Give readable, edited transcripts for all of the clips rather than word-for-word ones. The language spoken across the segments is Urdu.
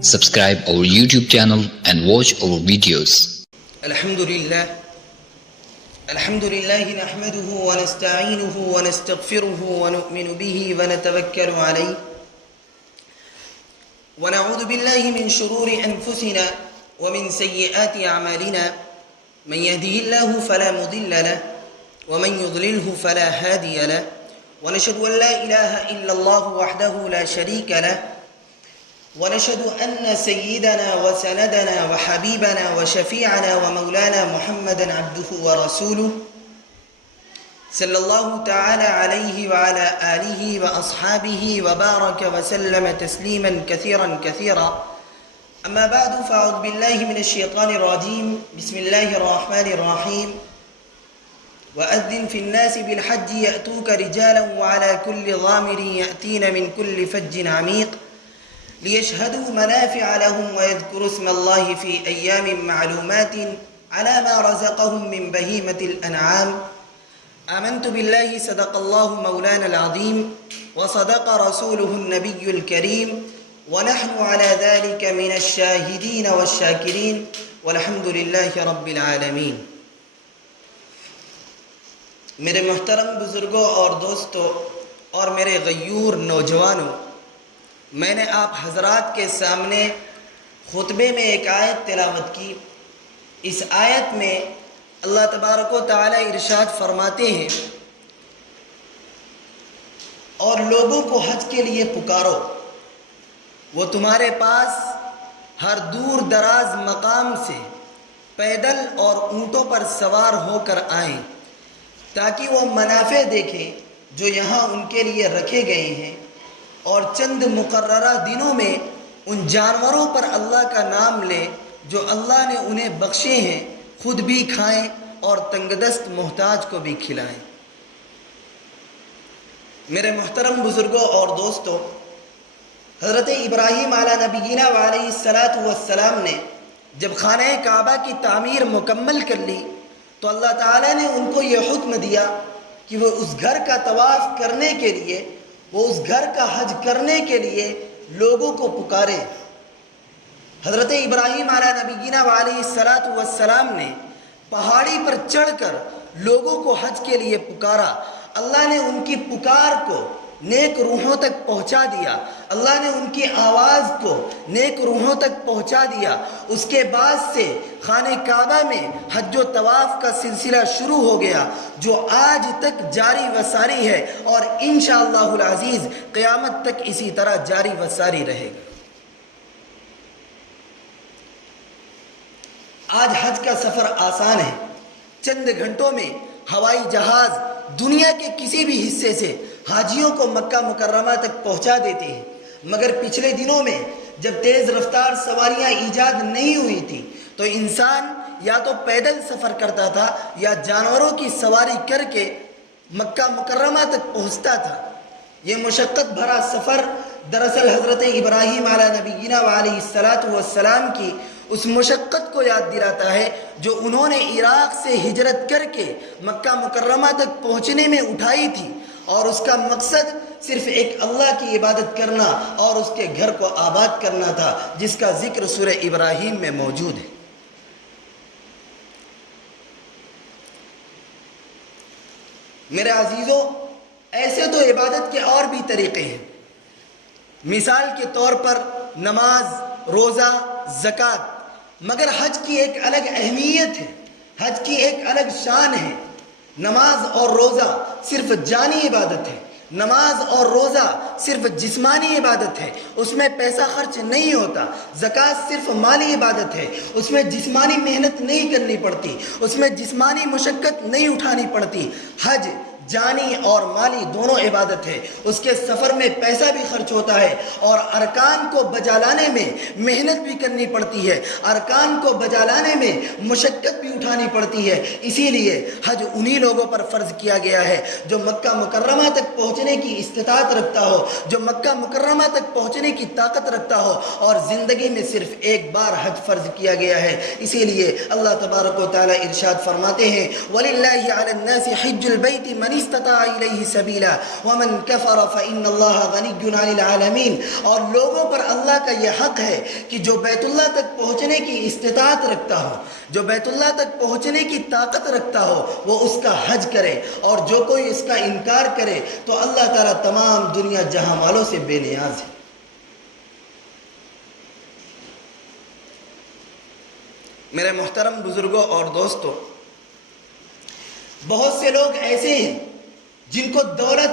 Subscribe our YouTube channel and watch our videos. الحمد لله نحمده ونستعينه ونستغفره ونؤمن به ونتوكل عليه ونعوذ بالله من شرور أنفسنا ومن سيئات أعمالنا من يهده الله فلا مضل له ومن يضلله فلا هادي له ونشهد أن لا إله إلا الله وحده لا شريك له ونشهد أن سيدنا وسندنا وحبيبنا وشفيعنا ومولانا محمدا عبده ورسوله صلى الله تعالى عليه وعلى آله وأصحابه وبارك وسلم تسليما كثيرا أما بعد فأعوذ بالله من الشيطان الرجيم بسم الله الرحمن الرحيم وأذن في الناس بالحج يأتوك رجالا وعلى كل ضامر يأتين من كل فج عميق ليشهدوا منافع لهم ويذكروا اسم الله في أيام معلومات على ما رزقهم من بهيمة الأنعام آمنت بالله صدق الله مولانا العظيم وصدق رسوله النبي الكريم ونحن على ذلك من الشاهدين والشاكرين والحمد لله رب العالمين. میرے محترم بزرگوں اور دوستوں اور میرے غیور نوجوانوں، میں نے آپ حضرات کے سامنے خطبے میں ایک آیت تلاوت کی. اس آیت میں اللہ تبارک و تعالی ارشاد فرماتے ہیں، اور لوگوں کو حج کے لیے پکارو، وہ تمہارے پاس ہر دور دراز مقام سے پیدل اور اونٹوں پر سوار ہو کر آئیں تاکہ وہ منافع دیکھیں جو یہاں ان کے لیے رکھے گئے ہیں، اور چند مقررہ دنوں میں ان جانوروں پر اللہ کا نام لیں جو اللہ نے انہیں بخشے ہیں، خود بھی کھائیں اور تنگ دست محتاج کو بھی کھلائیں. میرے محترم بزرگوں اور دوستوں، حضرت ابراہیم علیہ نبینا وعلیہ السلام نے جب خانہ کعبہ کی تعمیر مکمل کر لی تو اللہ تعالیٰ نے ان کو یہ حکم دیا کہ وہ اس گھر کا طواف کرنے کے لیے، وہ اس گھر کا حج کرنے کے لیے لوگوں کو پکارے. حضرت ابراہیم علیہ نبینا علیہ السلام نے پہاڑی پر چڑھ کر لوگوں کو حج کے لیے پکارا. اللہ نے ان کی پکار کو نیک روحوں تک پہنچا دیا، اللہ نے ان کی آواز کو نیک روحوں تک پہنچا دیا. اس کے بعد سے خانہ کعبہ میں حج و طواف کا سلسلہ شروع ہو گیا جو آج تک جاری و ساری ہے، اور انشاءاللہ العزیز قیامت تک اسی طرح جاری و ساری رہے گا. آج حج کا سفر آسان ہے. چند گھنٹوں میں ہوائی جہاز دنیا کے کسی بھی حصے سے حاجیوں کو مکہ مکرمہ تک پہنچا دیتے ہیں. مگر پچھلے دنوں میں جب تیز رفتار سواریاں ایجاد نہیں ہوئی تھی تو انسان یا تو پیدل سفر کرتا تھا یا جانوروں کی سواری کر کے مکہ مکرمہ تک پہنچتا تھا. یہ مشقت بھرا سفر دراصل حضرت ابراہیم علیہ نبینا علیہ السلام کی اس مشقت کو یاد دلاتا ہے جو انہوں نے عراق سے ہجرت کر کے مکہ مکرمہ تک پہنچنے میں اٹھائی تھی، اور اس کا مقصد صرف ایک اللہ کی عبادت کرنا اور اس کے گھر کو آباد کرنا تھا، جس کا ذکر سورہ ابراہیم میں موجود ہے. میرے عزیزوں، ایسے تو عبادت کے اور بھی طریقے ہیں. مثال کے طور پر نماز، روزہ، زکوٰۃ، مگر حج کی ایک الگ اہمیت ہے، حج کی ایک الگ شان ہے. نماز اور روزہ صرف جانی عبادت ہے، نماز اور روزہ صرف جسمانی عبادت ہے، اس میں پیسہ خرچ نہیں ہوتا. زکوٰۃ صرف مالی عبادت ہے، اس میں جسمانی محنت نہیں کرنی پڑتی، اس میں جسمانی مشقت نہیں اٹھانی پڑتی. حج جانی اور مالی دونوں عبادت ہے، اس کے سفر میں پیسہ بھی خرچ ہوتا ہے اور ارکان کو بجا لانے میں محنت بھی کرنی پڑتی ہے، ارکان کو بجا لانے میں مشقت بھی اٹھانی پڑتی ہے. اسی لیے حج انہی لوگوں پر فرض کیا گیا ہے جو مکہ مکرمہ تک پہنچنے کی استطاعت رکھتا ہو، جو مکہ مکرمہ تک پہنچنے کی طاقت رکھتا ہو، اور زندگی میں صرف ایک بار حج فرض کیا گیا ہے. اسی لیے اللہ تبارک و تعالی ارشاد فرماتے ہیں، وَلِلَّهِ عَلَى النَّاسِ حِجُّ الْبَيْتِ مَنِ استطاع إليه سبيلا ومن كفر فإن الله غني عن العالمين. اور لوگوں پر اللہ کا یہ حق ہے کہ جو بیت اللہ تک پہنچنے کی استطاعت رکھتا ہو، جو بیت اللہ تک پہنچنے کی طاقت رکھتا ہو، وہ اس کا حج کرے، اور جو کوئی اس کا انکار کرے تو اللہ تعالیٰ تمام دنیا جہاں والوں سے بے نیاز ہے. میرے محترم بزرگوں اور دوستوں، بہت سے لوگ ایسے ہیں جن کو دولت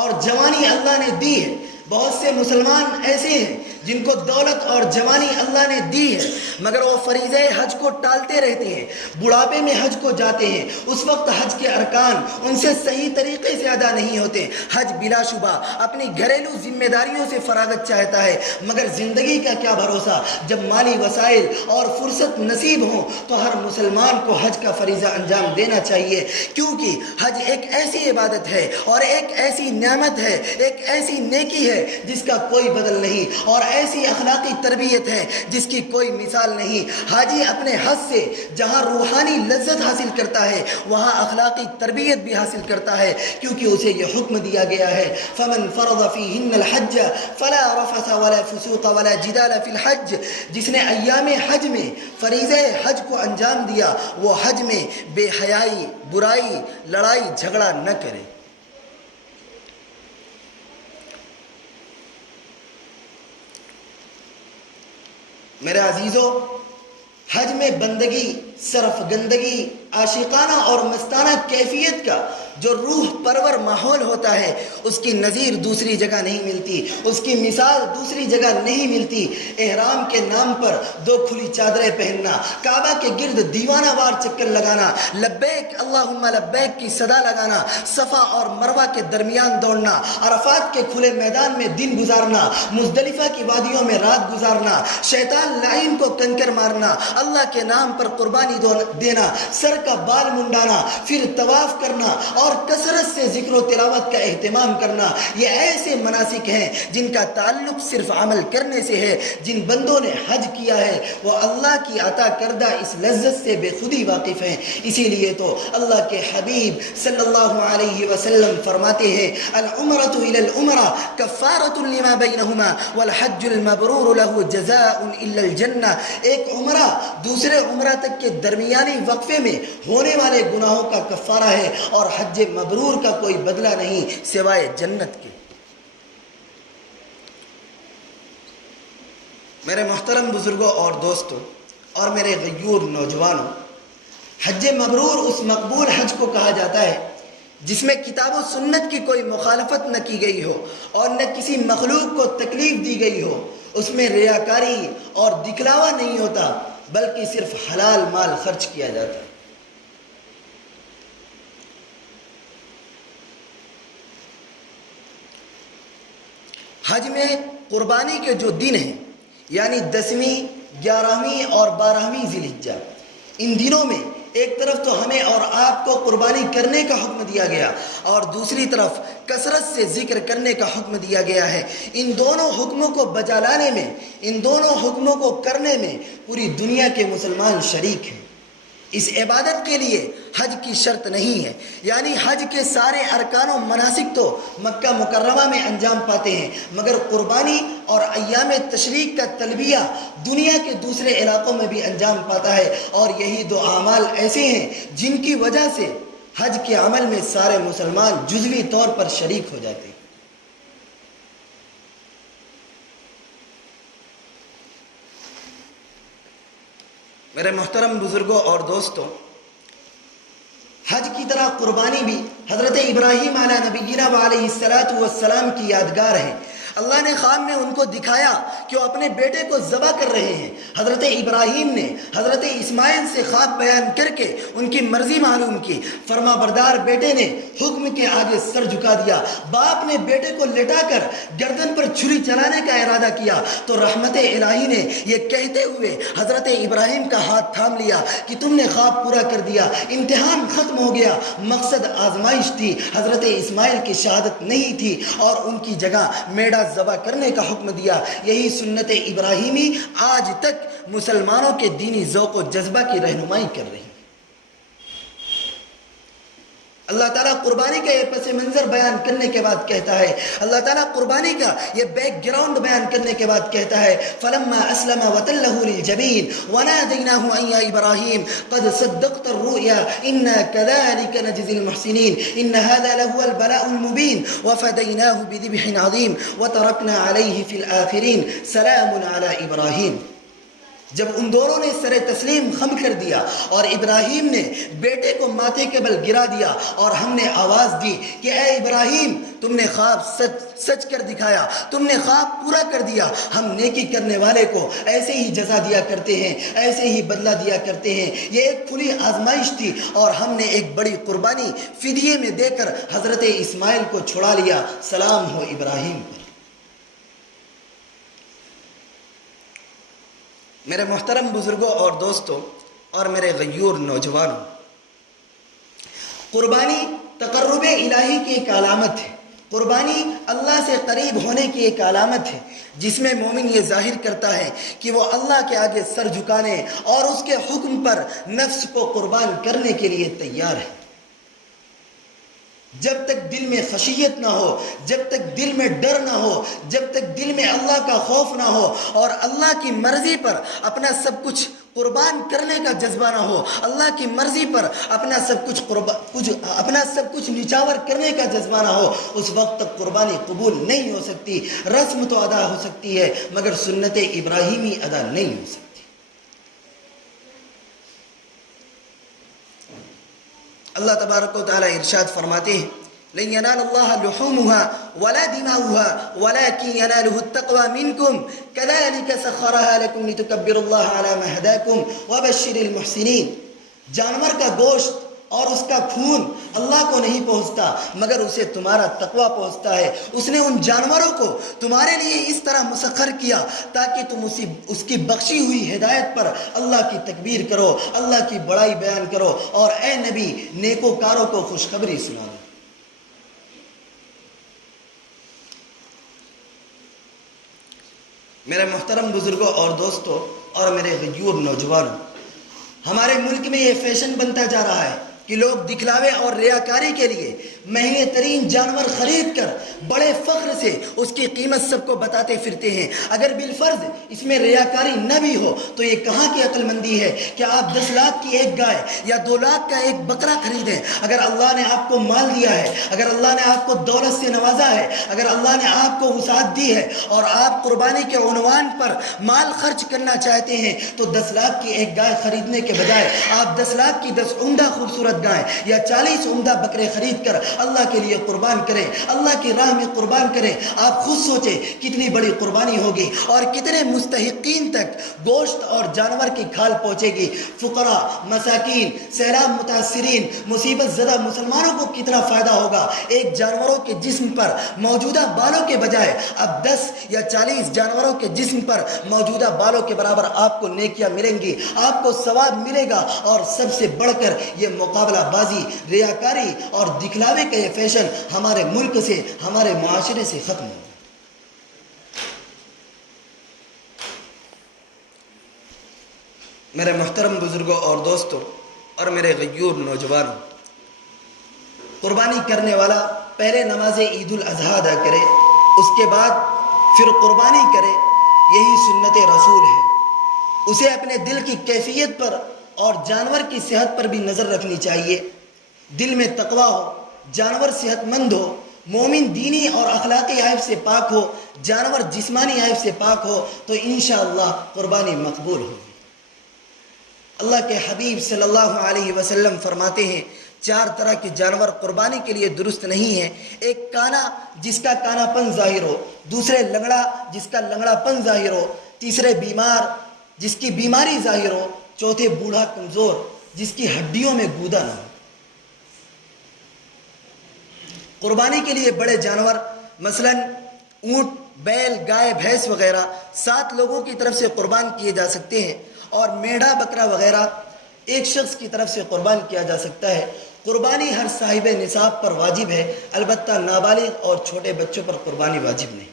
اور جوانی اللہ نے دی ہے، بہت سے مسلمان ایسے ہیں جن کو دولت اور جوانی اللہ نے دی ہے، مگر وہ فریضہ حج کو ٹالتے رہتے ہیں، بڑھاپے میں حج کو جاتے ہیں، اس وقت حج کے ارکان ان سے صحیح طریقے سے ادا نہیں ہوتے. حج بلا شبہ اپنی گھریلو ذمہ داریوں سے فراغت چاہتا ہے، مگر زندگی کا کیا بھروسہ؟ جب مالی وسائل اور فرصت نصیب ہوں تو ہر مسلمان کو حج کا فریضہ انجام دینا چاہیے، کیونکہ حج ایک ایسی عبادت ہے اور ایک ایسی نعمت ہے، ایک ایسی نیکی ہے جس کا کوئی بدل نہیں، اور ایسی اخلاقی تربیت ہے جس کی کوئی مثال نہیں. حاجی اپنے حج سے جہاں روحانی لذت حاصل کرتا ہے وہاں اخلاقی تربیت بھی حاصل کرتا ہے، کیونکہ اسے یہ حکم دیا گیا ہے فَمَنْ فَرَضَ فِيهِنَّ الْحَجَّ فَلَا رَفَثَ وَلَا فُسُوقَ وَلَا جِدَالَ فِي الْحَجِّ. جس نے ایام حج میں فریضہ حج کو انجام دیا وہ حج میں بے حیائی، برائی، لڑائی جھگڑا نہ کرے. میرے عزیزو، حج میں بندگی، صرف گندگی، عاشقانہ اور مستانہ کیفیت کا جو روح پرور ماحول ہوتا ہے اس کی نظیر دوسری جگہ نہیں ملتی، اس کی مثال دوسری جگہ نہیں ملتی. احرام کے نام پر 2 کھلی چادریں پہننا، کعبہ کے گرد دیوانہ وار چکر لگانا، لبیک اللہم لبیک کی صدا لگانا، صفا اور مروہ کے درمیان دوڑنا، عرفات کے کھلے میدان میں دن گزارنا، مزدلفہ کی وادیوں میں رات گزارنا، شیطان لعین کو کنکر مارنا، اللہ کے نام پر قربانی دینا، سر کا بال منڈانا، پھر طواف کرنا اور کثرت سے ذکر و تلاوت کا اہتمام کرنا، یہ ایسے مناسک ہیں جن کا تعلق صرف عمل کرنے سے ہے. جن بندوں نے حج کیا ہے وہ اللہ کی عطا کردہ اس لذت سے بے خودی واقف ہیں. اسی لیے تو اللہ کے حبیب صلی اللہ علیہ وسلم فرماتے ہیں العمرۃ الی العمرہ کفارۃ لما بینہما والحج المبرور له جزاء الا الجنہ. ایک عمرہ دوسرے عمرہ تک کے درمیانی وقفے میں ہونے والے گناہوں کا کفارہ ہے، اور حج مبرور کا کوئی بدلہ نہیں سوائے جنت کے. میرے محترم بزرگوں اور دوستوں اور میرے غیور نوجوانوں، حج مبرور اس مقبول حج کو کہا جاتا ہے جس میں کتاب و سنت کی کوئی مخالفت نہ کی گئی ہو اور نہ کسی مخلوق کو تکلیف دی گئی ہو. اس میں ریاکاری اور دکھلاوا نہیں ہوتا بلکہ صرف حلال مال خرچ کیا جاتا ہے. حج میں قربانی کے جو دن ہیں یعنی 10ویں، 11ویں اور 12ویں ذی الحجہ، ان دنوں میں ایک طرف تو ہمیں اور آپ کو قربانی کرنے کا حکم دیا گیا اور دوسری طرف کثرت سے ذکر کرنے کا حکم دیا گیا ہے. ان دونوں حکموں کو بجا لانے میں، ان دونوں حکموں کو کرنے میں پوری دنیا کے مسلمان شریک ہیں. اس عبادت کے لیے حج کی شرط نہیں ہے، یعنی حج کے سارے ارکان و مناسک تو مکہ مکرمہ میں انجام پاتے ہیں، مگر قربانی اور ایام تشریق کا تلبیہ دنیا کے دوسرے علاقوں میں بھی انجام پاتا ہے. اور یہی 2 اعمال ایسے ہیں جن کی وجہ سے حج کے عمل میں سارے مسلمان جزوی طور پر شریک ہو جاتے ہیں. میرے محترم بزرگوں اور دوستوں، حج کی طرح قربانی بھی حضرت ابراہیم علیہ نبینا علیہ السلام کی یادگار ہے. اللہ نے خواب میں ان کو دکھایا کہ وہ اپنے بیٹے کو ذبح کر رہے ہیں. حضرت ابراہیم نے حضرت اسماعیل سے خواب بیان کر کے ان کی مرضی معلوم کی. فرما بردار بیٹے نے حکم کے آگے سر جھکا دیا. باپ نے بیٹے کو لٹا کر گردن پر چھری چلانے کا ارادہ کیا تو رحمت الہی نے یہ کہتے ہوئے حضرت ابراہیم کا ہاتھ تھام لیا کہ تم نے خواب پورا کر دیا، امتحان ختم ہو گیا. مقصد آزمائش تھی، حضرت اسماعیل کی شہادت نہیں تھی، اور ان کی جگہ میڑا ذبح کرنے کا حکم دیا. یہی سنت ابراہیمی آج تک مسلمانوں کے دینی ذوق و جذبہ کی رہنمائی کر رہی ہے. اللہ تعالیٰ قربانی کا یہ پس منظر بیان کرنے کے بعد کہتا ہے، اللہ تعالیٰ قربانی کا یہ بیک گراؤنڈ بیان کرنے کے بعد کہتا ہے فَلَمَّا أَسْلَمَ وَتَلَّهُ لِلْجَبِينِ وَنَادَيْنَاهُ أَن يَا إِبْرَاهِيمُ قَدْ صَدَّقْتَ الرُّؤْيَا إِنَّا كَذَلِكَ نَجْزِي الْمُحْسِنِينَ إِنَّ هَذَا لَهُوَ الْبَلَاءُ الْمُبِينُ وَفَدَيْنَاهُ بِذِبْحٍ عَظِيمٍ وَتَرَكْنَا عَلَيْهِ فِي الْآخِرِينَ سَلَامٌ عَلَى إِبْرَاهِيمَ۔ جب ان دونوں نے سر تسلیم خم کر دیا اور ابراہیم نے بیٹے کو ماتھے کے بل گرا دیا اور ہم نے آواز دی کہ اے ابراہیم تم نے خواب سچ کر دکھایا، تم نے خواب پورا کر دیا، ہم نیکی کرنے والے کو ایسے ہی جزا دیا کرتے ہیں، ایسے ہی بدلہ دیا کرتے ہیں۔ یہ ایک کھلی آزمائش تھی اور ہم نے ایک بڑی قربانی فدیے میں دے کر حضرت اسماعیل کو چھڑا لیا، سلام ہو ابراہیم پر۔ میرے محترم بزرگوں اور دوستوں اور میرے غیور نوجوانوں، قربانی تقرب الہی کی ایک علامت ہے، قربانی اللہ سے قریب ہونے کی ایک علامت ہے، جس میں مومن یہ ظاہر کرتا ہے کہ وہ اللہ کے آگے سر جھکانے اور اس کے حکم پر نفس کو قربان کرنے کے لیے تیار ہے۔ جب تک دل میں خشیت نہ ہو، جب تک دل میں ڈر نہ ہو، جب تک دل میں اللہ کا خوف نہ ہو اور اللہ کی مرضی پر اپنا سب کچھ قربان کرنے کا جذبہ نہ ہو، اللہ کی مرضی پر اپنا سب کچھ نچاور کرنے کا جذبہ نہ ہو، اس وقت تک قربانی قبول نہیں ہو سکتی۔ رسم تو ادا ہو سکتی ہے مگر سنت ابراہیمی ادا نہیں ہو سکتی۔ اللہ تبارک و تعالی ارشاد فرماتے ہیں لن ينال الله لحومها ولا دماؤها ولكن يناله التقوى منكم كذلك سخرها لكم لتكبروا الله على ما هداكم وبشر المحسنين۔ جانور کا گوشت اور اس کا خون اللہ کو نہیں پہنچتا مگر اسے تمہارا تقوی پہنچتا ہے۔ اس نے ان جانوروں کو تمہارے لیے اس طرح مسخر کیا تاکہ تم اس کی بخشی ہوئی ہدایت پر اللہ کی تکبیر کرو، اللہ کی بڑائی بیان کرو اور اے نبی نیکوکاروں کو خوشخبری سناؤ۔ میرے محترم بزرگوں اور دوستوں اور میرے غیور نوجوانوں، ہمارے ملک میں یہ فیشن بنتا جا رہا ہے کہ لوگ دکھلاوے اور ریاکاری کے لیے مہنگے ترین جانور خرید کر بڑے فخر سے اس کی قیمت سب کو بتاتے پھرتے ہیں۔ اگر بالفرض اس میں ریاکاری نہ بھی ہو تو یہ کہاں کی عقل مندی ہے کہ آپ 10 لاکھ کی ایک گائے یا 2 لاکھ کا ایک بکرا خریدیں؟ اگر اللہ نے آپ کو مال دیا ہے، اگر اللہ نے آپ کو دولت سے نوازا ہے، اگر اللہ نے آپ کو وسعت دی ہے اور آپ قربانی کے عنوان پر مال خرچ کرنا چاہتے ہیں تو 10 لاکھ کی ایک گائے خریدنے کے بجائے آپ 10 لاکھ کی 10 عمدہ خوبصورت گائے یا 40 عمدہ بکرے خرید کر اللہ کے لیے قربان کریں، اللہ کی راہ میں قربان کریں۔ آپ خود سوچیں کتنی بڑی قربانی ہوگی اور کتنے مستحقین تک گوشت اور جانور کی کھال پہنچے گی۔ فقراء، مساکین، سیلاب متاثرین، مصیبت زدہ مسلمانوں کو کتنا فائدہ ہوگا۔ ایک جانوروں کے جسم پر موجودہ بالوں کے بجائے اب 10 یا 40 جانوروں کے جسم پر موجودہ بالوں کے برابر آپ کو نیکیاں ملیں گی، آپ کو ثواب ملے گا۔ اور سب سے بڑھ کر یہ مقابلہ بازی، ریاکاری اور دکھلاوے کا یہ فیشن ہمارے ملک سے، ہمارے معاشرے سے ختم ہو۔ میرے محترم بزرگوں اور دوستوں اور میرے غیور نوجوانوں، قربانی کرنے والا پہلے نماز عید الاضحیٰ ادا کرے، اس کے بعد پھر قربانی کرے، یہی سنت رسول ہے۔ اسے اپنے دل کی کیفیت پر اور جانور کی صحت پر بھی نظر رکھنی چاہیے۔ دل میں تقویٰ ہو، جانور صحت مند ہو، مومن دینی اور اخلاقی عیب سے پاک ہو، جانور جسمانی عیب سے پاک ہو تو انشاءاللہ قربانی مقبول ہوگی۔ اللہ کے حبیب صلی اللہ علیہ وسلم فرماتے ہیں 4 طرح کے جانور قربانی کے لیے درست نہیں ہیں۔ ایک کانا جس کا کانا پن ظاہر ہو، دوسرے لنگڑا جس کا لنگڑا پن ظاہر ہو، تیسرے بیمار جس کی بیماری ظاہر ہو، چوتھے بوڑھا کمزور جس کی ہڈیوں میں گودا نہ ہو۔ قربانی کے لیے بڑے جانور مثلا اونٹ، بیل، گائے، بھینس وغیرہ 7 لوگوں کی طرف سے قربان کیے جا سکتے ہیں اور میڑھا، بکرا وغیرہ ایک شخص کی طرف سے قربان کیا جا سکتا ہے۔ قربانی ہر صاحب نصاب پر واجب ہے، البتہ نابالغ اور چھوٹے بچوں پر قربانی واجب نہیں۔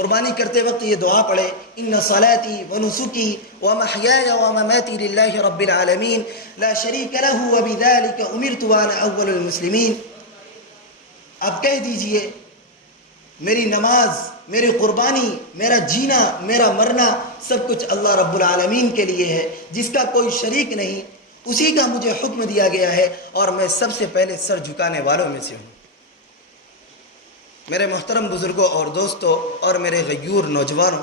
قربانی کرتے وقت یہ دعا پڑھے، ان صلاتی و نسکی و محیای و مماتی للہ رب العالمین لا شریک لہ وبذلک امرت وانا اول المسلمین۔ آپ کہہ دیجئے میری نماز، میری قربانی، میرا جینا، میرا مرنا سب کچھ اللہ رب العالمین کے لیے ہے، جس کا کوئی شریک نہیں، اسی کا مجھے حکم دیا گیا ہے اور میں سب سے پہلے سر جھکانے والوں میں سے ہوں۔ میرے محترم بزرگوں اور دوستوں اور میرے غیور نوجوانوں،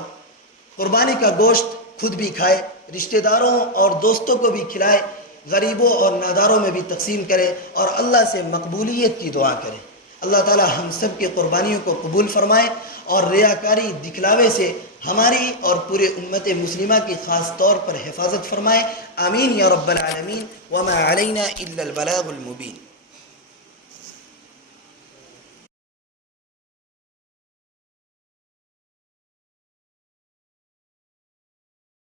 قربانی کا گوشت خود بھی کھائے، رشتہ داروں اور دوستوں کو بھی کھلائے، غریبوں اور ناداروں میں بھی تقسیم کرے اور اللہ سے مقبولیت کی دعا کرے۔ اللہ تعالی ہم سب کی قربانیوں کو قبول فرمائے اور ریاکاری دکھلاوے سے ہماری اور پورے امت مسلمہ کی خاص طور پر حفاظت فرمائے۔ آمین یا رب العالمین۔ وما علینا الا البلاغ المبین۔